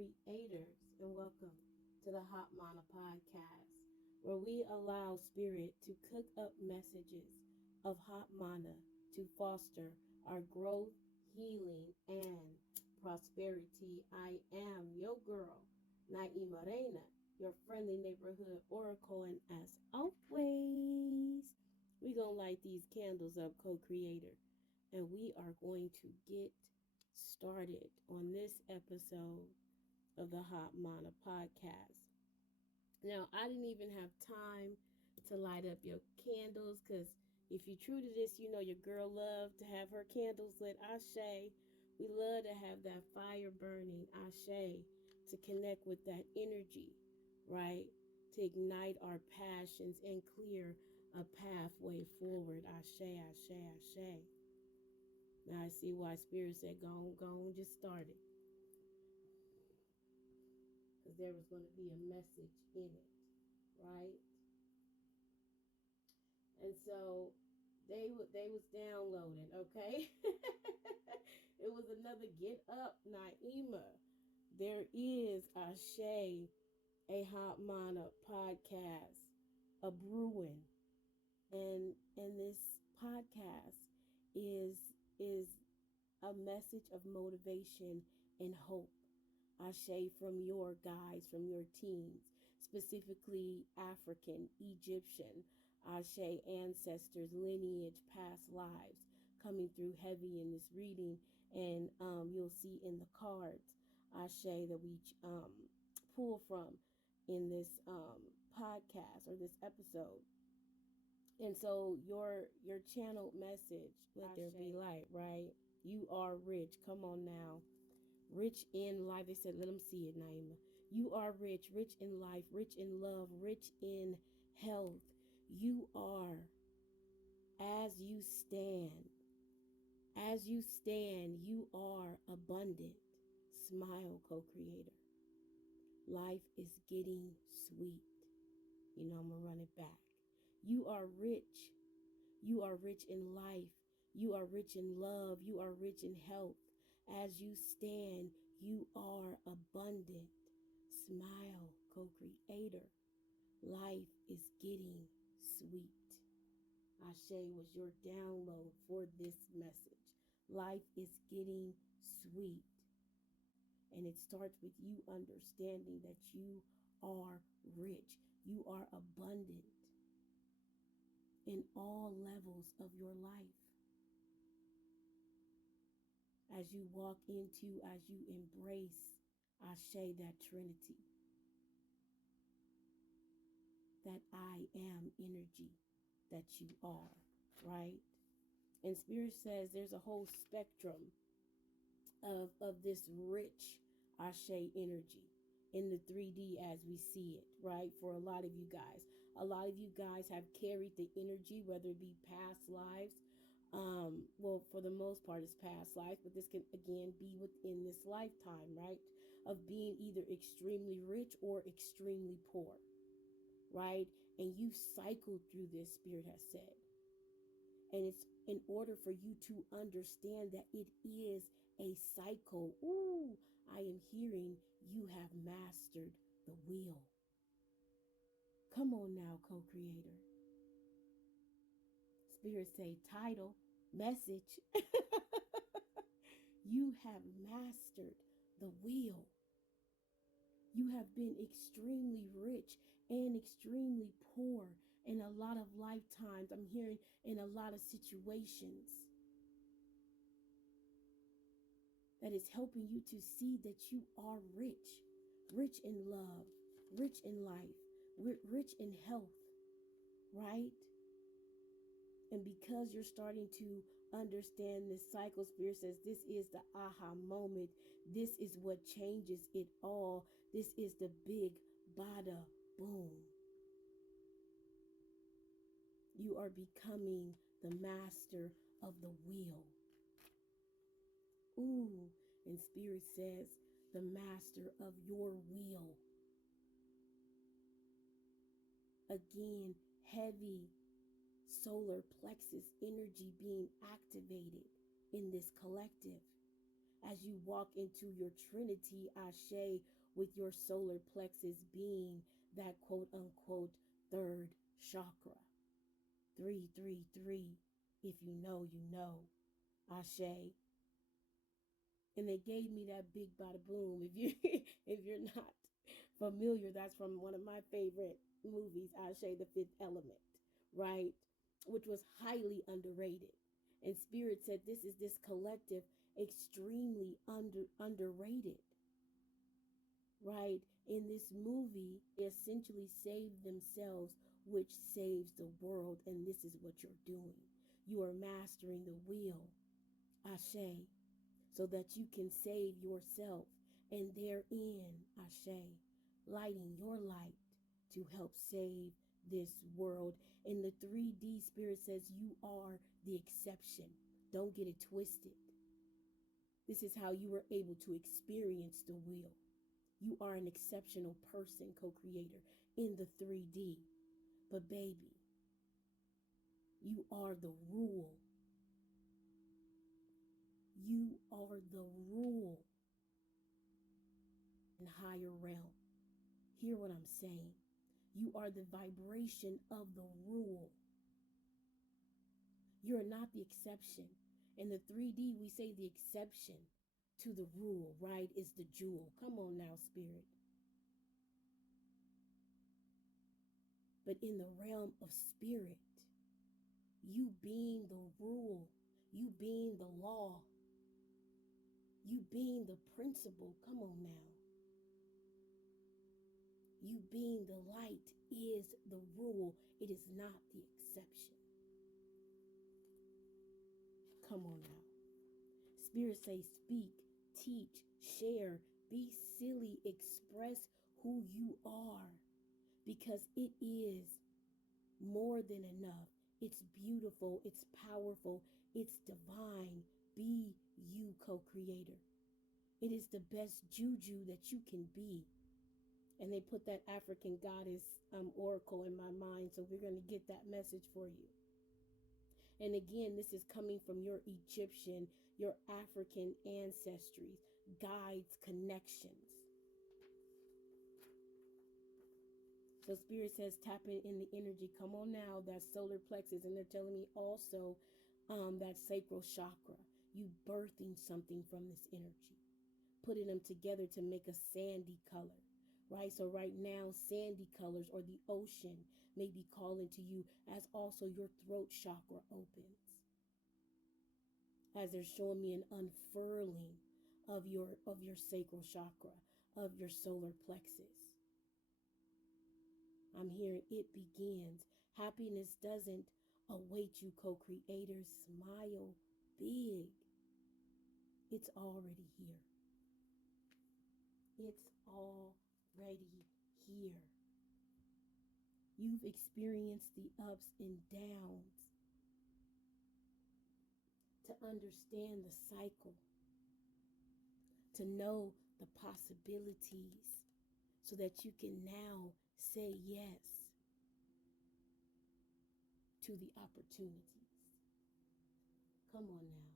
co-creators, and welcome to the Hot Mana podcast, where we allow spirit to cook up messages of hot mana to foster our growth, healing, and prosperity. I am your girl, Naima Reina, your friendly neighborhood oracle, and as always, we gonna light these candles up, co-creator, and we are going to get started on this episode of the Hot Mana podcast. Now, I didn't even have time to light up your candles because if you're true to this, you know your girl loved to have her candles lit. Ashe. We love to have that fire burning. Ashe. To connect with that energy, right? To ignite our passions and clear a pathway forward. Ashe, ashe, ashe. Now I see why Spirit said, go on, just start it. Because there was going to be a message in it, right? And so they was downloading, okay? It was another Get Up Naima. There is Ashe, a Hot Mana podcast, a brewing. And this podcast is a message of motivation and hope. Ashe, from your guides, from your teens, specifically African, Egyptian, Ashe, ancestors, lineage, past lives, coming through heavy in this reading. And you'll see in the cards, Ashe, that we pull from in this podcast or this episode. And so your channeled message, let there be light, right? You are rich. Come on now. Rich in life. They said, let them see it, Naima. You are rich in life, rich in love, rich in health. You are, as you stand, you are abundant. Smile, co-creator. Life is getting sweet. You know, I'm going to run it back. You are rich. You are rich in life. You are rich in love. You are rich in health. As you stand, you are abundant. Smile, co-creator. Life is getting sweet. Ashe was your download for this message. Life is getting sweet. And it starts with you understanding that you are rich. You are abundant in all levels of your life. As you walk into, as you embrace, Ashe, that Trinity, that I am energy that you are, right? And Spirit says there's a whole spectrum of this rich Ashe energy in the 3D as we see it, right? For a lot of you guys have carried the energy, whether it be past lives. Well, for the most part, it's past life, but this can again be within this lifetime, right? Of being either extremely rich or extremely poor, right? And you cycled through this, Spirit has said. And it's in order for you to understand that it is a cycle. Ooh, I am hearing you have mastered the wheel. Come on now, co-creator. Spirit say title, message. You have mastered the wheel. You have been extremely rich and extremely poor in a lot of lifetimes. I'm hearing in a lot of situations. That is helping you to see that you are rich. Rich in love, rich in life, rich in health, right? And because you're starting to understand this cycle, Spirit says this is the aha moment. This is what changes it all. This is the big bada boom. You are becoming the master of the wheel. Ooh, and Spirit says the master of your will. Again, heavy solar plexus energy being activated in this collective. as you walk into your Trinity, Ashe, with your solar plexus being that quote unquote third chakra. 333. If you know, you know. Ashe. And they gave me that big bada boom. If you if you're not familiar, that's from one of my favorite movies, Ashe, the Fifth Element, right? Which was highly underrated. And Spirit said this collective extremely underrated, right? In this movie, they essentially saved themselves, which saves the world. And this is what you're doing. You are mastering the wheel, Ashe, so that you can save yourself. And therein, Ashe, lighting your light to help save this world. And the 3D Spirit says you are the exception. Don't get it twisted. This is how you were able to experience the wheel. You are an exceptional person, co-creator, in the 3D. But baby, you are the rule. You are the rule in higher realm. Hear what I'm saying. You are the vibration of the rule. You're not the exception. In the 3D, we say the exception to the rule, right, is the jewel. Come on now, Spirit. But in the realm of spirit, you being the rule, you being the law, you being the principle, come on now. You being the light is the rule. It is not the exception. Come on now. Spirit say speak, teach, share, be silly, express who you are, because it is more than enough. It's beautiful, it's powerful, it's divine. Be you, co-creator. It is the best juju that you can be. And they put that African goddess oracle in my mind, so we're going to get that message for you. And again, this is coming from your Egyptian, your African ancestries, guides, connections. So Spirit says, tap in the energy. Come on now, that's solar plexus. And they're telling me also that sacral chakra. You birthing something from this energy, putting them together to make a sandy color. Right? So right now, sandy colors or the ocean may be calling to you, as also your throat chakra opens. As they're showing me an unfurling of your sacral chakra, of your solar plexus. I'm hearing it begins. Happiness doesn't await you, co-creators. Smile big. It's already here. It's already here. You've experienced the ups and downs to understand the cycle, to know the possibilities, so that you can now say yes to the opportunities. Come on now.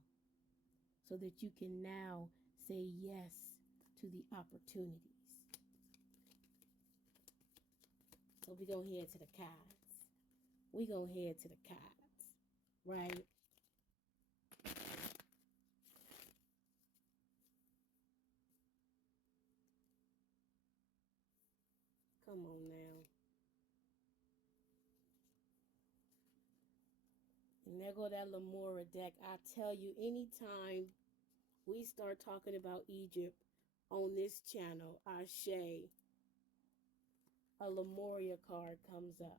So that you can now say yes to the opportunities. So we're going to head to the cards. We're going to head to the cards, right? Come on now. And there go that Lemura deck. I tell you, anytime we start talking about Egypt on this channel, Ashe, a Lemuria card comes up.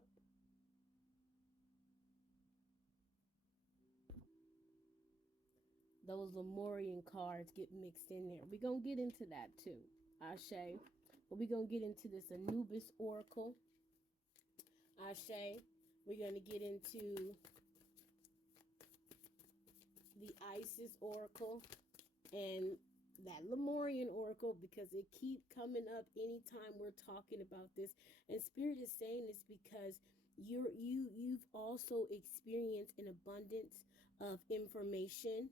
Those Lemurian cards get mixed in there. We're going to get into that too, Ashe. But we're going to get into this Anubis Oracle, Ashe. We're going to get into the Isis Oracle and that Lemurian Oracle, because it keep coming up anytime we're talking about this. And Spirit is saying this because you've also experienced an abundance of information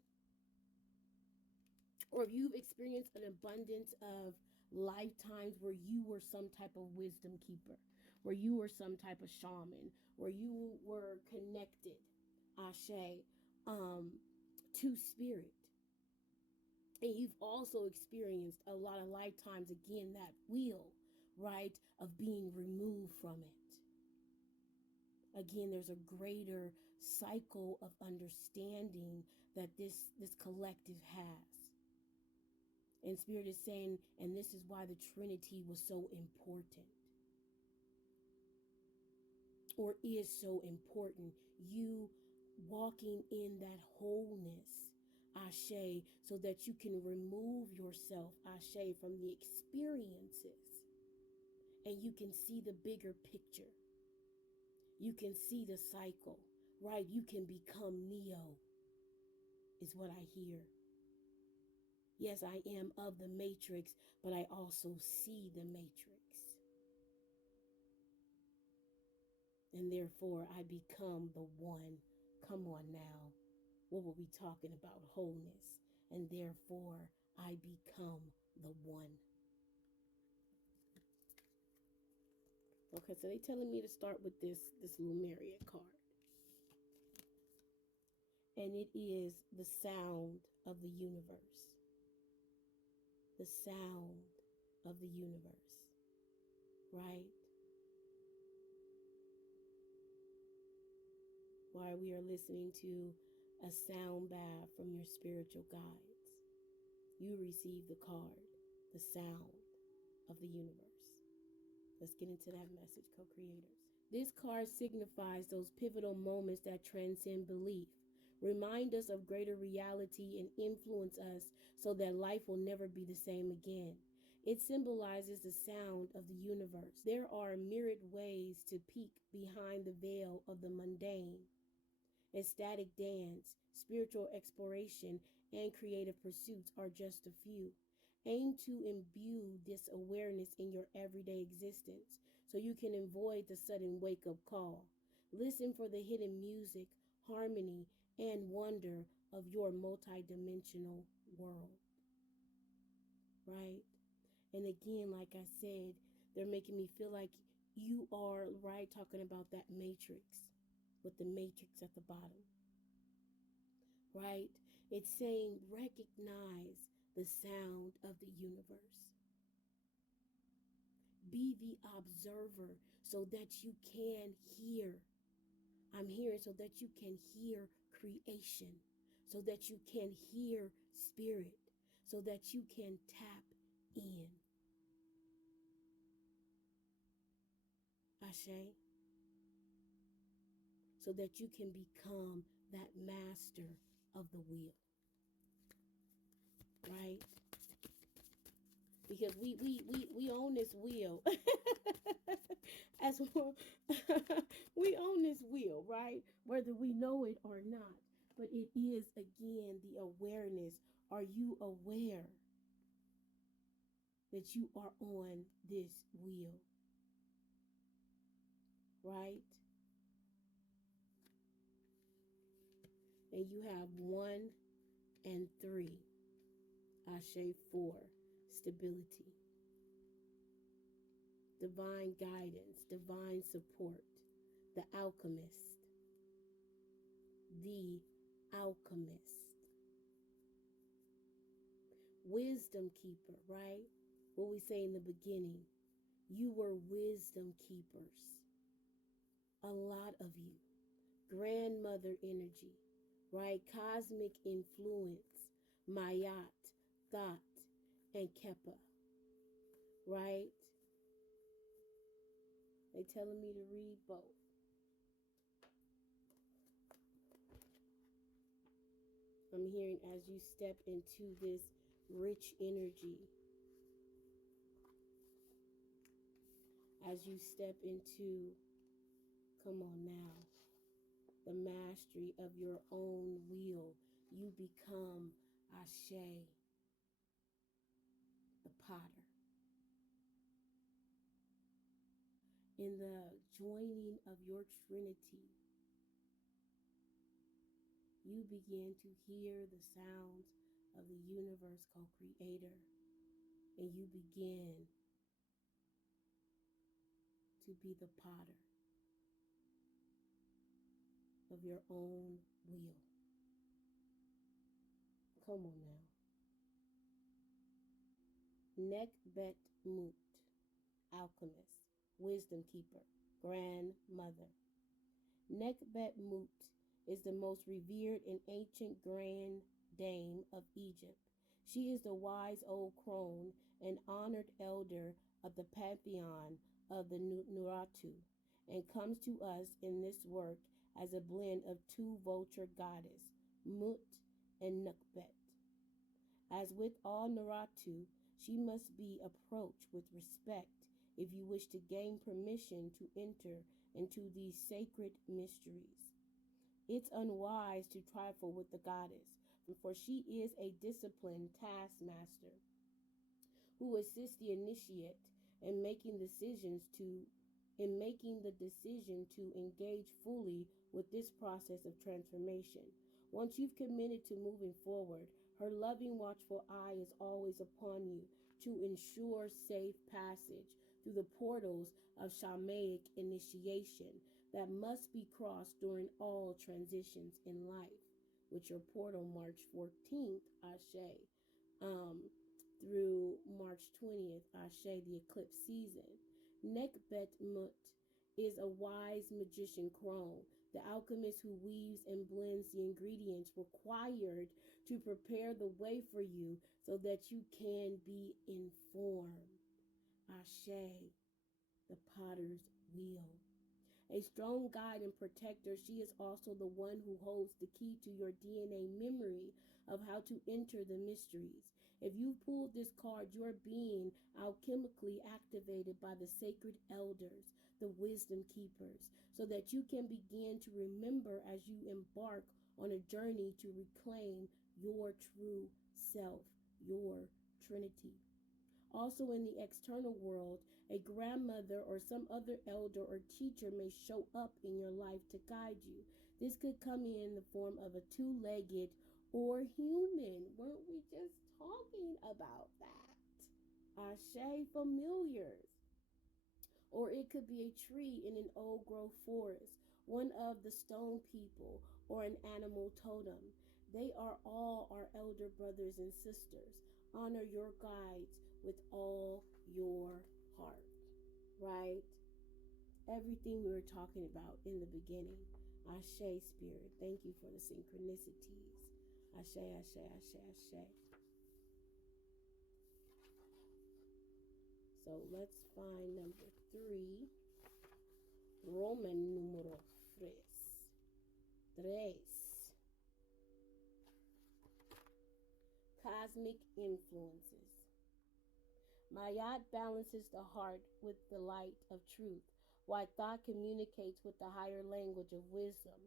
or if you've experienced an abundance of lifetimes where you were some type of wisdom keeper, where you were some type of shaman, where you were connected, Ashe, to spirit. And you've also experienced a lot of lifetimes, again, that wheel, right, of being removed from it. Again, there's a greater cycle of understanding that this collective has. And Spirit is saying, and this is why the Trinity was so important, or is so important. You walking in that wholeness, Ashe, so that you can remove yourself, Ashe, from the experiences, and you can see the bigger picture. You can see the cycle, right? You can become Neo, is what I hear. Yes, I am of the matrix, but I also see the matrix. And therefore, I become the one. Come on now. What were we talking about? Wholeness. And therefore, I become the one. Okay, so they're telling me to start with this Lumeria card. And it is the sound of the universe. The sound of the universe. Right? While we are listening to a sound bath from your spiritual guides, you receive the card, the sound of the universe. Let's get into that message, co-creators. This card signifies those pivotal moments that transcend belief, remind us of greater reality, and influence us so that life will never be the same again. It symbolizes the sound of the universe. There are myriad ways to peek behind the veil of the mundane. Ecstatic dance, spiritual exploration, and creative pursuits are just a few. Aim to imbue this awareness in your everyday existence so you can avoid the sudden wake-up call. Listen for the hidden music, harmony, and wonder of your multidimensional world. Right? And again, like I said, they're making me feel like you are, right, talking about that matrix with the matrix at the bottom. Right? It's saying recognize the sound of the universe. Be the observer so that you can hear. I'm hearing so that you can hear creation, so that you can hear spirit, so that you can tap in. Ashe. So that you can become that master of the wheel. Right? Because we own this wheel. As well, we own this wheel, right? Whether we know it or not. But it is, again, the awareness. Are you aware that you are on this wheel? Right? And you have 1 and 3. Ashe 4. Stability. Divine guidance. Divine support. The alchemist. The alchemist. Wisdom keeper, right? What we say in the beginning. You were wisdom keepers. A lot of you. Grandmother energy, right? Cosmic influence. Mayat, Thought, and Kepa, right? They telling me to read both. I'm hearing as you step into this rich energy, as you step into, come on now, the mastery of your own will, you become Ashe, the potter. In the joining of your Trinity, you begin to hear the sounds of the universe co-creator, and you begin to be the potter of your own wheel. Come on now. Nekbet Mut, alchemist, wisdom keeper, grandmother. Nekbet Mut is the most revered and ancient grand dame of Egypt. She is the wise old crone and honored elder of the pantheon of the Nuratu, and comes to us in this work as a blend of two vulture goddess, Mut and Nukbet. As with all Naratu, she must be approached with respect if you wish to gain permission to enter into these sacred mysteries. It's unwise to trifle with the goddess, for she is a disciplined taskmaster who assists the initiate in making the decision to engage fully with this process of transformation. Once you've committed to moving forward, her loving, watchful eye is always upon you to ensure safe passage through the portals of shamanic initiation that must be crossed during all transitions in life. With your portal March 14th, Ashe, through March 20th, Ashe, the eclipse season. Nekbet Mut is a wise magician crone, the alchemist who weaves and blends the ingredients required to prepare the way for you so that you can be informed. Ashe, the potter's wheel. A strong guide and protector, she is also the one who holds the key to your DNA memory of how to enter the mysteries. If you pulled this card, you are being alchemically activated by the sacred elders, the wisdom keepers, so that you can begin to remember as you embark on a journey to reclaim your true self, your Trinity. Also, in the external world, a grandmother or some other elder or teacher may show up in your life to guide you. This could come in the form of a two-legged or human. Weren't we just talking about that? Ashe, familiars. Or it could be a tree in an old growth forest, one of the stone people, or an animal totem. They are all our elder brothers and sisters. Honor your guides with all your heart, right? Everything we were talking about in the beginning. Ashe, Spirit. Thank you for the synchronicities. Ashe, Ashe, Ashe, Ashe. So let's find number 3. Roman número 3. Cosmic influences. Mayat balances the heart with the light of truth, while thought communicates with the higher language of wisdom.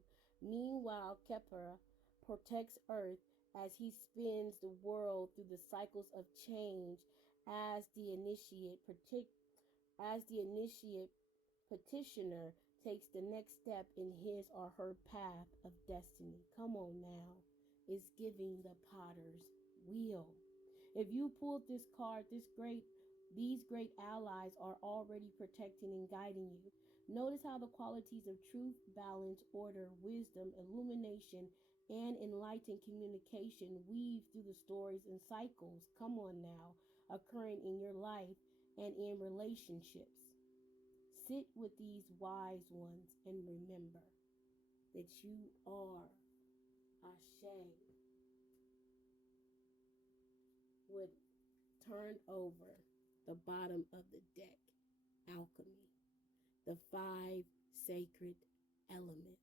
Meanwhile, Kepler protects Earth as he spins the world through the cycles of change as the initiate petitioner takes the next step in his or her path of destiny. Come on now. It's giving the potter's wheel. If you pulled this card, these great allies are already protecting and guiding you. Notice how the qualities of truth, balance, order, wisdom, illumination, and enlightened communication weave through the stories and cycles, come on now, occurring in your life and in relationships. Sit with these wise ones and remember that you are Ashe. Would turn over the bottom of the deck. Alchemy. The 5 sacred elements.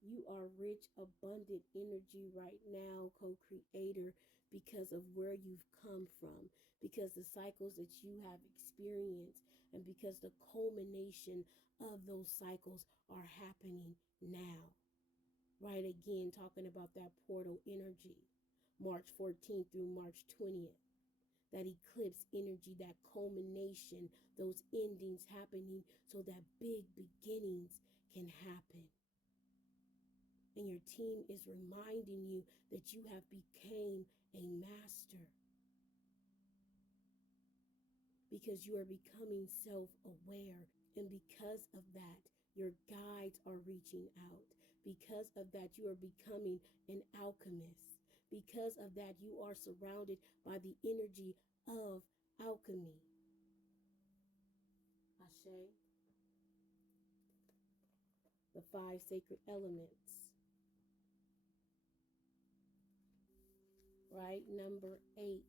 You are rich, abundant energy right now, co-creator, because of where you've come from, because the cycles that you have experienced, and because the culmination of those cycles are happening now. Right, again, talking about that portal energy, March 14th through March 20th. That eclipse energy, that culmination, those endings happening so that big beginnings can happen. And your team is reminding you that you have become a master, because you are becoming self-aware. And because of that, your guides are reaching out. Because of that, you are becoming an alchemist. Because of that, you are surrounded by the energy of alchemy. Ashe. The 5 sacred elements. Right? Number 8.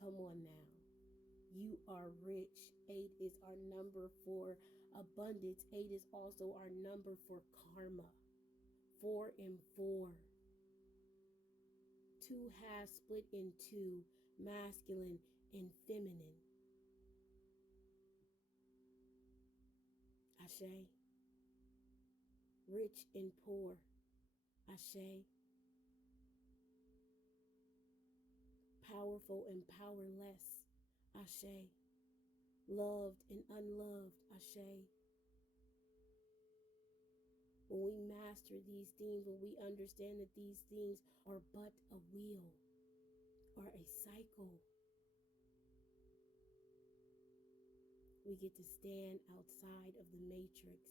Come on now. You are rich. 8 is our number for abundance. 8 is also our number for karma. 4 and 4. 2 halves split in 2, masculine and feminine. Ashe. Rich and poor. Ashe. Powerful and powerless. Ashe. Loved and unloved. Ashe. When we master these themes, when we understand that these themes are but a wheel or a cycle, we get to stand outside of the matrix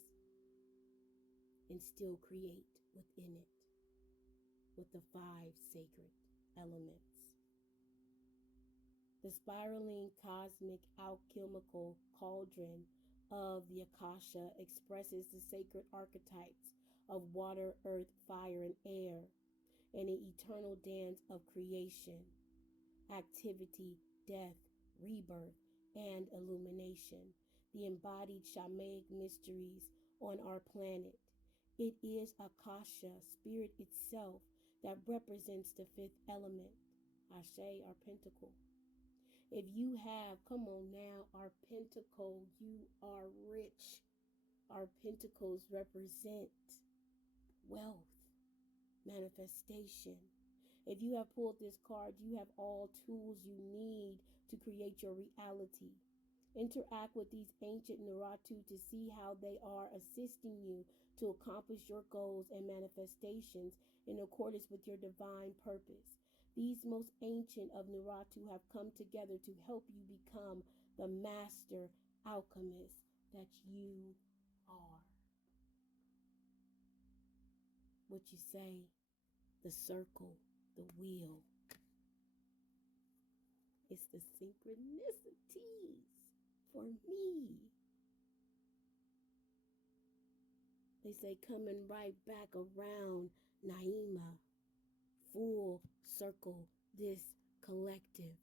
and still create within it with the 5 sacred elements. The spiraling cosmic alchemical cauldron of the Akasha expresses the sacred archetypes of water, earth, fire, and air, and an eternal dance of creation, activity, death, rebirth, and illumination, the embodied shamanic mysteries on our planet. It is Akasha, spirit itself, that represents the 5th element, Ashe, our pentacle. If you have, come on now, our pentacle, you are rich. Our pentacles represent wealth, manifestation. If you have pulled this card, you have all tools you need to create your reality. Interact with these ancient Naratu to see how they are assisting you to accomplish your goals and manifestations in accordance with your divine purpose. These most ancient of Naratu have come together to help you become the master alchemist that you are. What you say, the circle, the wheel. It's the synchronicities for me. They say coming right back around, Naima. Full circle this collective.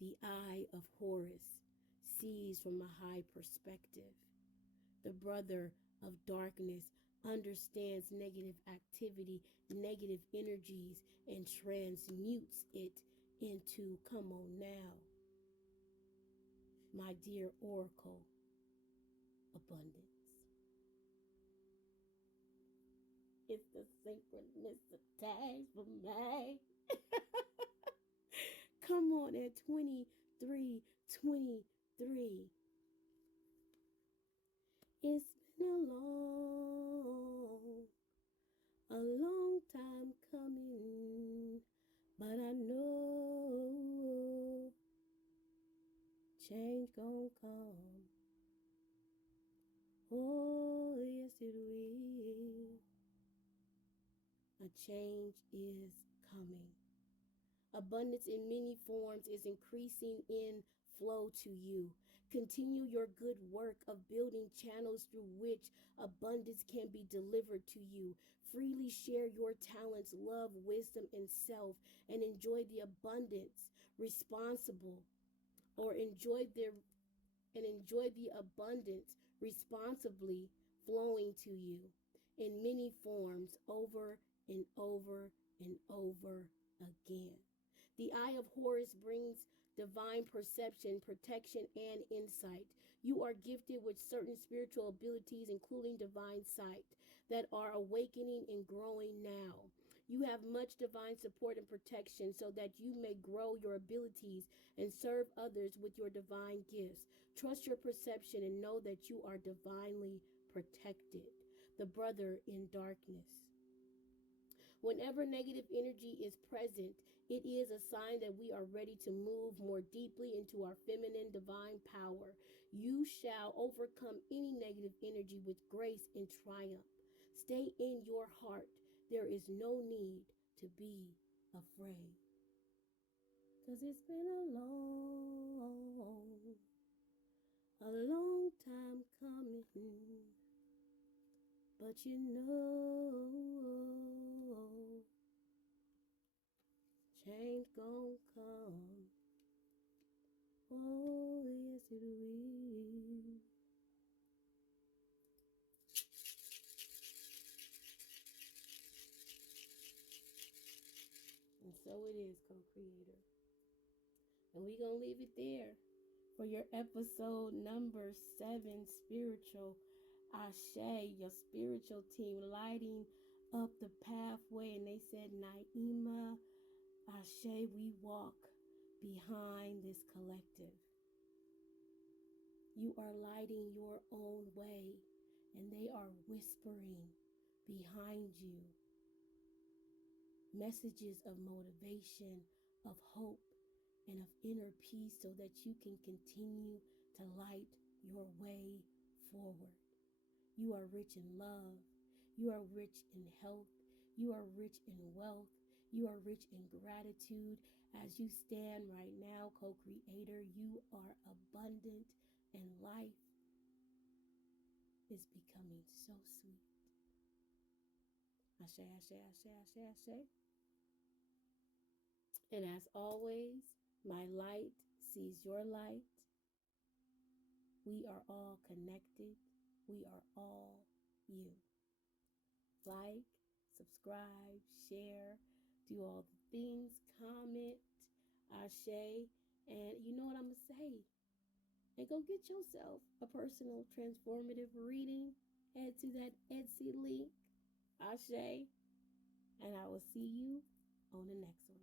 The eye of Horus sees from a high perspective. The brother of darkness understands negative activity, negative energies, and transmutes it into, come on now, my dear Oracle, abundance. It's the synchronicity for me. Come on at 2323. It's been a long time coming, but I know change gon' come. Oh, yes it will. A change is coming. Abundance in many forms is increasing in flow to you. Continue your good work of building channels through which abundance can be delivered to you. Freely share your talents, love, wisdom, and self, and enjoy the abundance responsible, or enjoy the abundance responsibly flowing to you in many forms over and over and over again. The eye of Horus brings divine perception, protection, and insight. You are gifted with certain spiritual abilities, including divine sight, that are awakening and growing now. You have much divine support and protection so that you may grow your abilities and serve others with your divine gifts. Trust your perception and know that you are divinely protected. The brother in darkness. Whenever negative energy is present, it is a sign that we are ready to move more deeply into our feminine divine power. You shall overcome any negative energy with grace and triumph. Stay in your heart. There is no need to be afraid. Cause it's been a long time coming. But you know, change gon' come. Oh, yes it will. And so it is, co-creator. And we gonna leave it there for your episode number 7, spiritual Ashe, your spiritual team lighting up the pathway. And they said, Naima, Ashe, we walk behind this collective. You are lighting your own way, and they are whispering behind you messages of motivation, of hope, and of inner peace so that you can continue to light your way forward. You are rich in love. You are rich in health. You are rich in wealth. You are rich in gratitude. As you stand right now, co-creator, you are abundant and life is becoming so sweet. Ashe, ashe, ashe, ashe, ashe. And as always, my light sees your light. We are all connected. We are all you. Like, subscribe, share, do all the things, comment, Ashe. And you know what I'm going to say? And go get yourself a personal transformative reading. Head to that Etsy link, Ashe. And I will see you on the next one.